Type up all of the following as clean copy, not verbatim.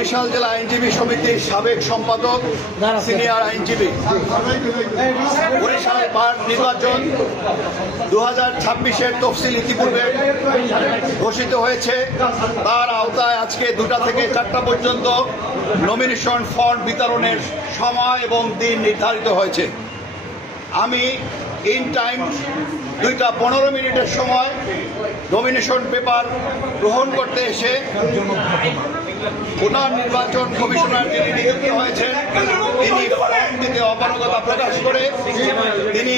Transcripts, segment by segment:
বরিশাল জেলা আইনজীবী সমিতির সাবেক সম্পাদক, সিনিয়র আইনজীবী। বরিশাল বার নির্বাচন 2026-এর তফসিল ইতিপূর্বে ঘোষিত হয়েছে। তার আওতায় আজকে 2টা থেকে 4টা পর্যন্ত নমিনেশন ফর্ম বিতরণের সময় এবং দিন নির্ধারিত হয়েছে। আমি ইন টাইম 2:15 সময় নমিনেশন পেপার গ্রহণ করতে এসে পুনর্নির্বাচন কমিশনার যিনি নিযুক্ত হয়েছেন তিনি ফর্ম দিতে অপারগতা প্রকাশ করে তিনি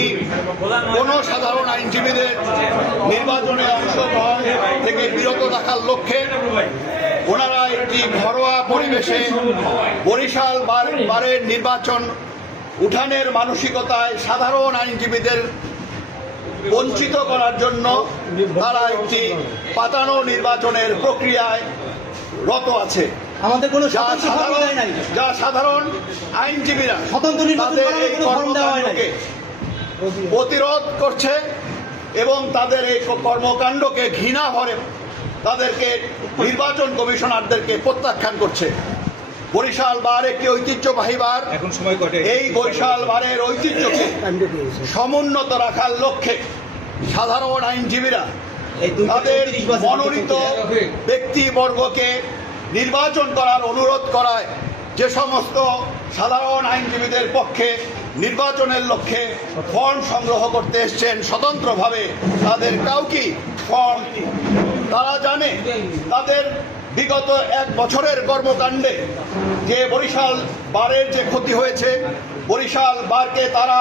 কোনো সাধারণ আইনজীবীদের নির্বাচনে অংশগ্রহণ থেকে বিরত রাখার লক্ষ্যে ওনারা একটি ঘরোয়া পরিবেশে বরিশাল বারের নির্বাচন উঠানের মানসিকতায় সাধারণ আইনজীবীদের বঞ্চিত করার জন্য তারা একটি পাতানো নির্বাচনের প্রক্রিয়ায় রত আছে। আমাদের কোনো যা সাধারণ আইনজীবীরা তাদের এই কর্মকাণ্ডকে প্রতিরোধ করছে এবং তাদের এই কর্মকাণ্ডকে ঘৃণা ভরে তাদেরকে নির্বাচন কমিশনারদেরকে প্রত্যাখ্যান করছে। বরিশাল বার একটি ঐতিহ্যবাহী বার। এই বরিশাল বারের ঐতিহ্যকে সমুন্নত রাখার লক্ষ্যে সাধারণ আইনজীবীরা তাদের মনোনীত ব্যক্তিবর্গকে নির্বাচন করার অনুরোধ করায় যে সমস্ত সাধারণ আইনজীবীদের পক্ষে নির্বাচনের লক্ষ্যে ফর্ম সংগ্রহ করতে এসছেন স্বতন্ত্রভাবে তাদের কাউকে ফর্ম তারা জানে তাদের বিগত 1 বছরের কর্মকাণ্ডে যে বরিশাল বারের যে ক্ষতি হয়েছে, বরিশাল বারকে তারা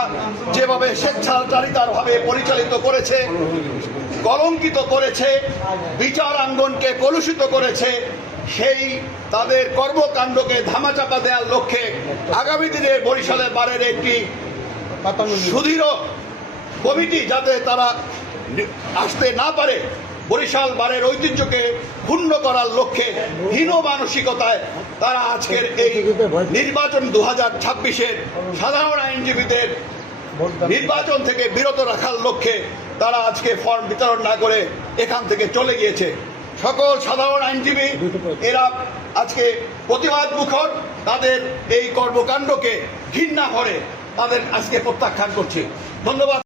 যেভাবে স্বেচ্ছাচারিতাভাবে পরিচালিত করেছে, কলঙ্কিত করেছে, বিচারাঙ্গনকে কলুষিত করেছে, সেই তাদের কর্মকাণ্ডকে ধামাচাপা দেওয়ার লক্ষ্যে আগামী দিনে বরিশালে বারের একটি সুদৃঢ় কমিটি যাতে তারা আসতে না পারে, বরিশাল বারের ঐতিহ্যকে ক্ষুণ্ণ করার লক্ষ্যে হীন মানসিকতায় তারা আজকের এই নির্বাচন 2026-এর সাধারণ আইনজীবীদের নির্বাচন থেকে বিরত রাখার লক্ষ্যে তারা আজকে ফর্ম বিতরণ না করে এখান থেকে চলে গিয়েছে। সকল সাধারণ আইনজীবী এরা আজকে প্রতিবাদ মুখর, তাদের এই কর্মকাণ্ডকে ঘৃণা করে তাদের আজকে প্রত্যাখ্যান করছে। ধন্যবাদ।